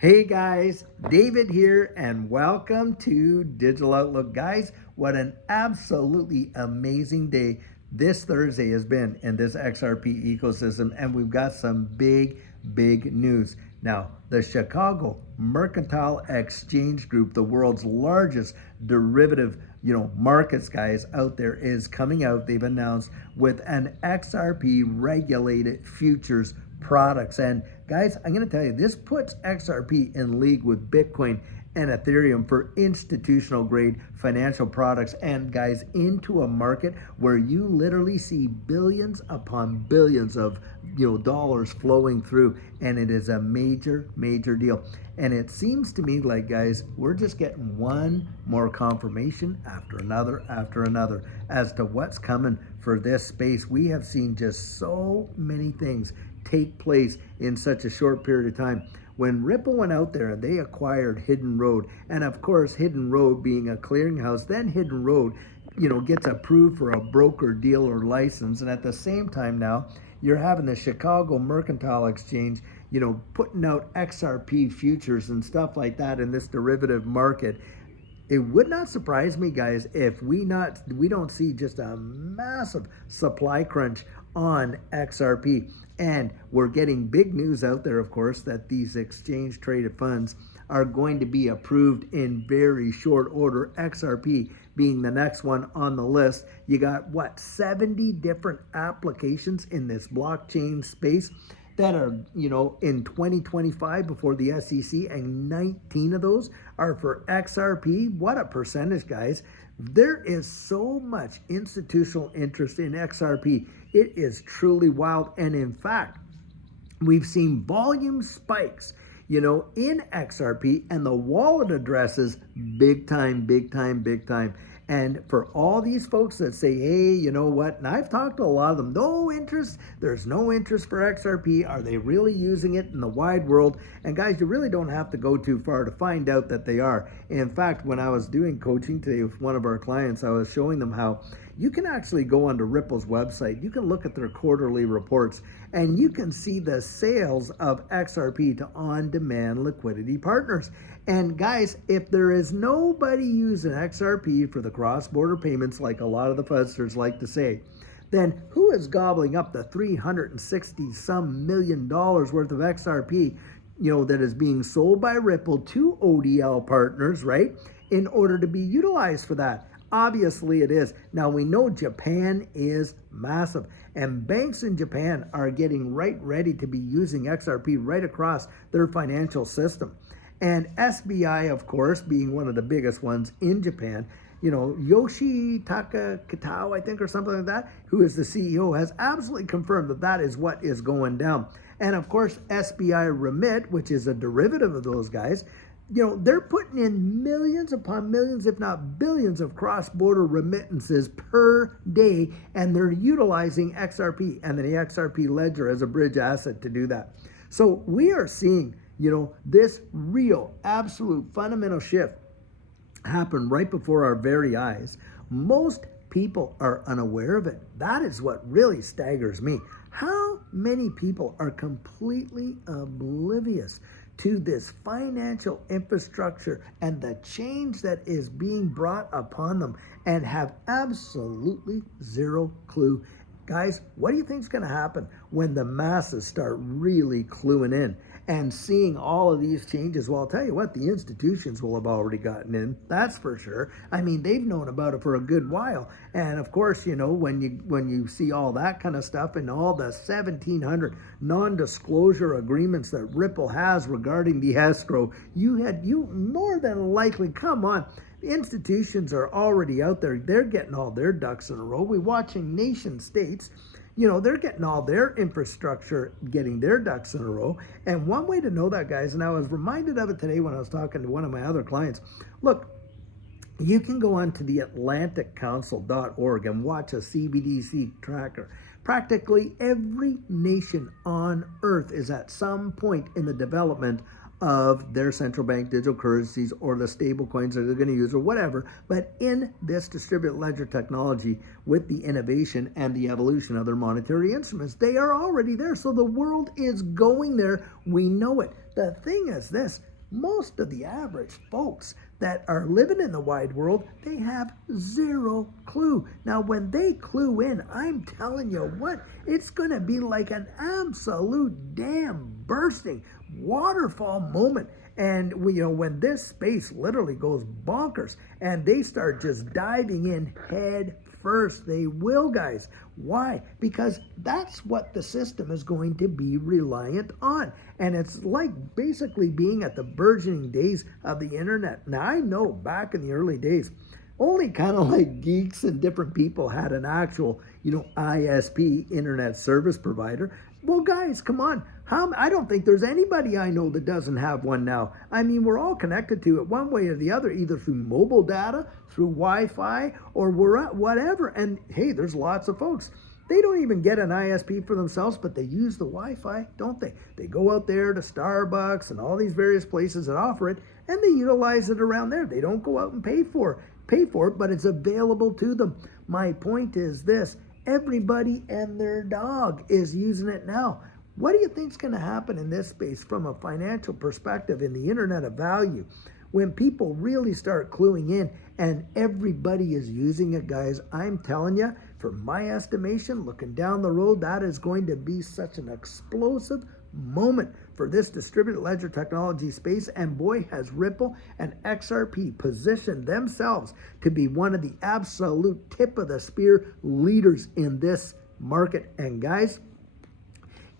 Hey guys, David here, and welcome to Digital Outlook. Guys, what an absolutely amazing day this Thursday has been in this XRP ecosystem, and we've got some big news. Now, the Chicago Mercantile Exchange Group, the world's largest derivative markets guys out there, is coming out. They've announced with an XRP regulated futures products. And guys, I'm going to tell you, this puts XRP in league with Bitcoin and Ethereum for institutional grade financial products, and guys, into a market where you literally see billions upon billions of dollars flowing through, and it is a major deal. And it seems to me like, guys, we're just getting one more confirmation after another as to what's coming for this space. We have seen just so many things take place in such a short period of time. When Ripple went out there and they acquired Hidden Road, and of course Hidden Road being a clearinghouse, then Hidden Road gets approved for a broker dealer license, and at the same time now you're having the Chicago Mercantile Exchange putting out XRP futures and stuff like that in this derivative market. It would not surprise me, guys, if we don't see just a massive supply crunch on XRP. And we're getting big news out there, of course, that these exchange traded funds are going to be approved in very short order, XRP being the next one on the list. You got 70 different applications in this blockchain space that are, in 2025 before the SEC, and 19 of those are for XRP. What a percentage, guys. There is so much institutional interest in XRP. It is truly wild. And in fact, we've seen volume spikes in XRP, and the wallet addresses big time. And for all these folks that say, hey, you know what? And I've talked to a lot of them, no interest. There's no interest for XRP. Are they really using it in the wide world? And guys, you really don't have to go too far to find out that they are. In fact, when I was doing coaching today with one of our clients, I was showing them how you can actually go onto Ripple's website. You can look at their quarterly reports, and you can see the sales of XRP to on-demand liquidity partners. And guys, if there is nobody using XRP for the cross-border payments, like a lot of the fuzzers like to say, then who is gobbling up the $360 some million worth of XRP, that is being sold by Ripple to ODL partners, right, in order to be utilized for that? Obviously it is. Now we know Japan is massive, and banks in Japan are getting ready to be using XRP right across their financial system. And SBI, of course, being one of the biggest ones in Japan, Yoshitaka Kitao, I think, or something like that, who is the CEO, has absolutely confirmed that that is what is going down. And of course, SBI Remit, which is a derivative of those guys, they're putting in millions upon millions, if not billions, of cross-border remittances per day, and they're utilizing XRP and the XRP ledger as a bridge asset to do that. So we are seeing, this real, absolute fundamental shift happen right before our very eyes. Most people are unaware of it. That is what really staggers me. How many people are completely oblivious to this financial infrastructure and the change that is being brought upon them, and have absolutely zero clue? Guys, what do you think is going to happen when the masses start really cluing in and seeing all of these changes? Well, I'll tell you what, the institutions will have already gotten in, that's for sure. I mean, they've known about it for a good while. And of course, when you see all that kind of stuff and all the 1,700 non-disclosure agreements that Ripple has regarding the escrow, you more than likely, come on, the institutions are already out there. They're getting all their ducks in a row. We're watching nation states, they're getting all their infrastructure, getting their ducks in a row. And one way to know that, guys, and I was reminded of it today when I was talking to one of my other clients. Look, you can go on to the atlanticcouncil.org and watch a CBDC tracker. Practically every nation on earth is at some point in the development of their central bank digital currencies, or the stable coins that they're going to use, or whatever. But in this distributed ledger technology, with the innovation and the evolution of their monetary instruments, they are already there. So the world is going there. We know it. The thing is this: most of the average folks that are living in the wide world, they have zero clue. Now, when they clue in, I'm telling you what, it's going to be like an absolute dam bursting waterfall moment. And when this space literally goes bonkers and they start just diving in head first, they will, guys. Why? Because that's what the system is going to be reliant on. And it's like basically being at the burgeoning days of the internet. Now, I know back in the early days, only kind of like geeks and different people had an actual, ISP, internet service provider. Well, guys, come on. I don't think there's anybody I know that doesn't have one now. I mean, we're all connected to it one way or the other, either through mobile data, through Wi-Fi, or whatever. And hey, there's lots of folks. They don't even get an ISP for themselves, but they use the Wi-Fi, don't they? They go out there to Starbucks and all these various places that offer it, and they utilize it around there. They don't go out and pay for it, but it's available to them. My point is this: everybody and their dog is using it now. What do you think is going to happen in this space from a financial perspective in the internet of value when people really start cluing in and everybody is using it, guys? I'm telling you, from my estimation, looking down the road, that is going to be such an explosive moment for this distributed ledger technology space. And boy, has Ripple and XRP positioned themselves to be one of the absolute tip of the spear leaders in this market. And guys,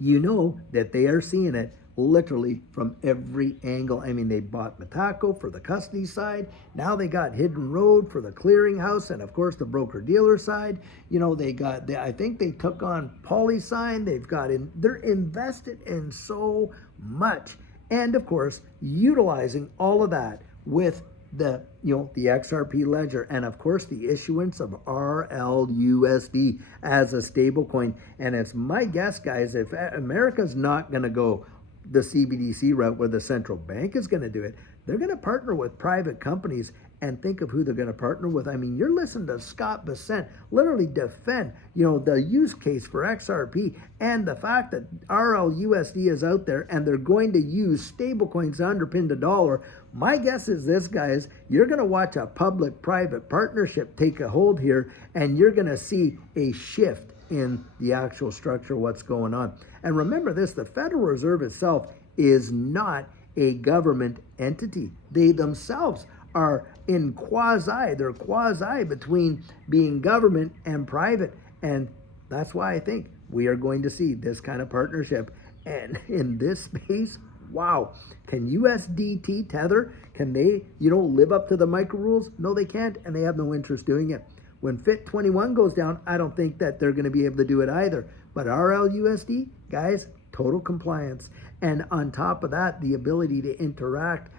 you know that they are seeing it literally from every angle. I mean, they bought Metaco for the custody side. Now they got Hidden Road for the clearinghouse, and of course the broker dealer side. I think they took on PolySign. They're invested in so much, and of course utilizing all of that with the XRP ledger, and of course the issuance of RLUSD as a stable coin. And it's my guess, guys, if America's not going to go the CBDC route where the central bank is going to do it, they're going to partner with private companies. And think of who they're going to partner with. I mean, you're listening to Scott Bessent literally defend, the use case for XRP and the fact that RLUSD is out there and they're going to use stablecoins to underpin the dollar. My guess is this, guys, you're going to watch a public-private partnership take a hold here, and you're going to see a shift in the actual structure of what's going on. And remember this, the Federal Reserve itself is not a government entity. They themselves are they're quasi between being government and private. And that's why I think we are going to see this kind of partnership. And in this space, wow, can USDT Tether, can they, live up to the micro rules? No, they can't, and they have no interest doing it. When FIT21 goes down, I don't think that they're going to be able to do it either. But RLUSD, guys, total compliance. And on top of that, the ability to interact,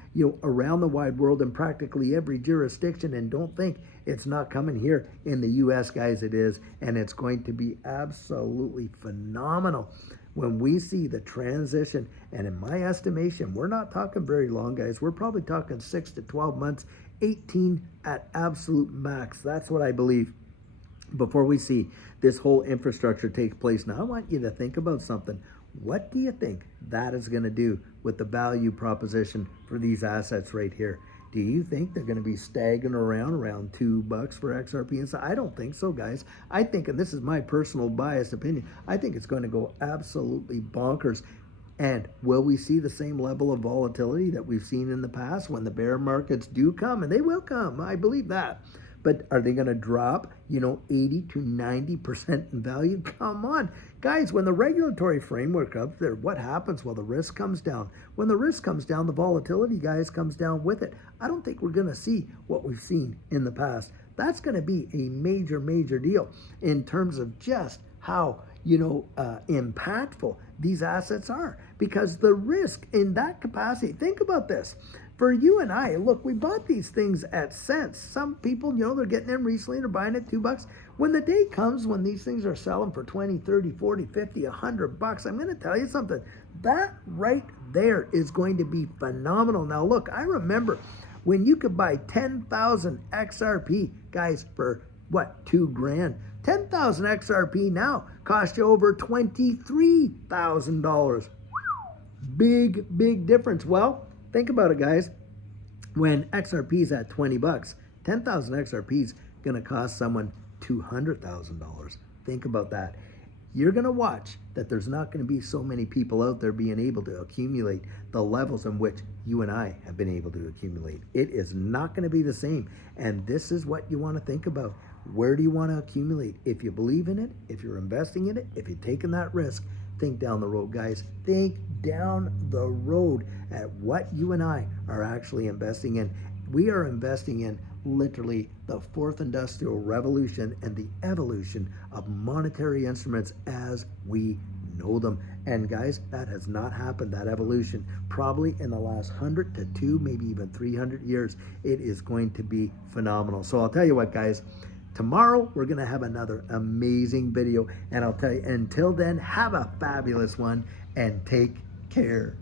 around the wide world in practically every jurisdiction. And don't think it's not coming here in the US, guys. It is. And it's going to be absolutely phenomenal when we see the transition. And in my estimation, we're not talking very long, guys. We're probably talking 6 to 12 months, 18 at absolute max. That's what I believe, before we see this whole infrastructure take place. Now, I want you to think about something. What do you think that is going to do with the value proposition for these assets right here? Do you think they're going to be staggering around $2 for XRP? And so I don't think so, guys. I think, and this is my personal biased opinion, I think it's going to go absolutely bonkers. And will we see the same level of volatility that we've seen in the past when the bear markets do come? And they will come, I believe that. But are they going to drop, 80 to 90% in value? Come on. Guys, when the regulatory framework up there, what happens? Well, the risk comes down. When the risk comes down, the volatility, guys, comes down with it. I don't think we're going to see what we've seen in the past. That's going to be a major, major deal in terms of just how, impactful these assets are. Because the risk in that capacity, think about this. For you and I, look, we bought these things at cents. Some people, they're getting them recently, they're buying it $2. When the day comes when these things are selling for 20, 30, 40, 50, $100, I'm going to tell you something. That right there is going to be phenomenal. Now, look, I remember when you could buy 10,000 XRP, guys, for what, $2,000? 10,000 XRP now cost you over $23,000. Big, big difference. Well, Think about it, guys. When XRP is at 20 bucks, 10,000 XRP is going to cost someone $200,000. Think about that. You're going to watch that there's not going to be so many people out there being able to accumulate the levels in which you and I have been able to accumulate. It is not going to be the same. And this is what you want to think about. Where do you want to accumulate? If you believe in it, if you're investing in it, if you're taking that risk, think down the road, guys. Think down the road at what you and I are actually investing in. We are investing in literally the fourth industrial revolution and the evolution of monetary instruments as we know them. And guys, that has not happened, that evolution, probably in the last 100 to 2, maybe even 300 years. It is going to be phenomenal. So I'll tell you what, guys, tomorrow we're going to have another amazing video. And I'll tell you, until then, have a fabulous one and take care.